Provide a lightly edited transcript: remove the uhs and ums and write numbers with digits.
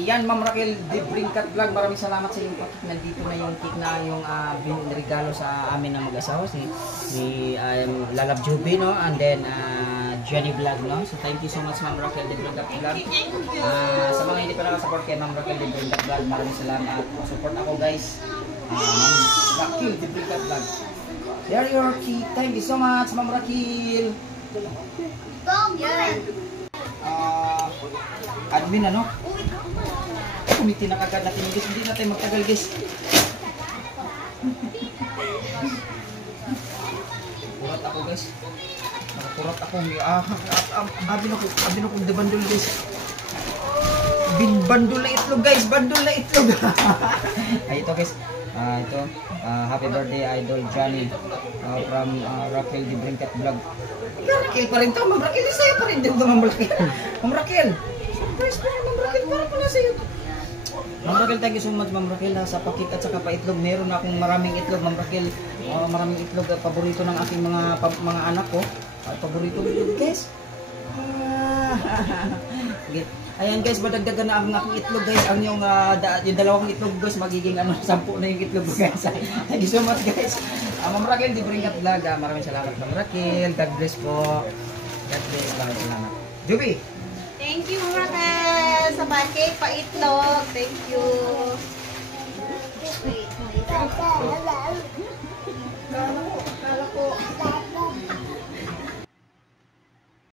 Ayan, Ma'am Raquel, The Brinkat Vlog. Maraming salamat sa iyong pakik. Nandito na yung cake na yung regalo sa amin ng mag-asawa. Si Lalab Juby, no? And then, Jenny Vlog, no? So, thank you so much, Ma'am Raquel, The Brinkat Vlog. Sa mga hindi pa nakasupport kay Ma'am Raquel, The Brinkat Vlog, maraming salamat. Support ako, guys. Ma'am Raquel, The Brinkat Vlog. There your cake. Thank you so much, Ma'am Raquel. Admin, ano? Committee na kagad natin, guys. Hindi natin magtagal, guys. Kurat ako, guys. Nakakurat ako. Abin ako bandol, guys. Bandol na itlog, guys. Bandol na itlog. Ay, ito, guys. Ito. Happy birthday, Idol Johnny. From Raquel, The Brinkat Vlog. Raquel pa rin ito. Ma'am Raquel, sa'yo pa rin dito, Ma'am Raquel. Ma'am Raquel. Surprise pa rin, Ma'am Raquel. Para pala sa'yo. Ma'am Raquel, thank you so much, Ma'am Raquel. Sa pakit at saka pa-itlog, meron akong maraming itlog, Ma'am Raquel. Maraming itlog, paborito ng aking mga anak ko. Paborito itlog, guys. Ayan, guys, madagdagan na ang aking itlog, guys. Ang yung dalawang itlog, guys, magiging 10 na yung itlog, guys. Thank you so much, guys. Ma'am Raquel, The Brinkat Vlog. Maraming salamat, Ma'am Raquel. God bless po. God bless. Maraming salamat. Juby! Thank you, Raquel, sa pancake, pa-itlog. Thank you. Wait. Kala ko.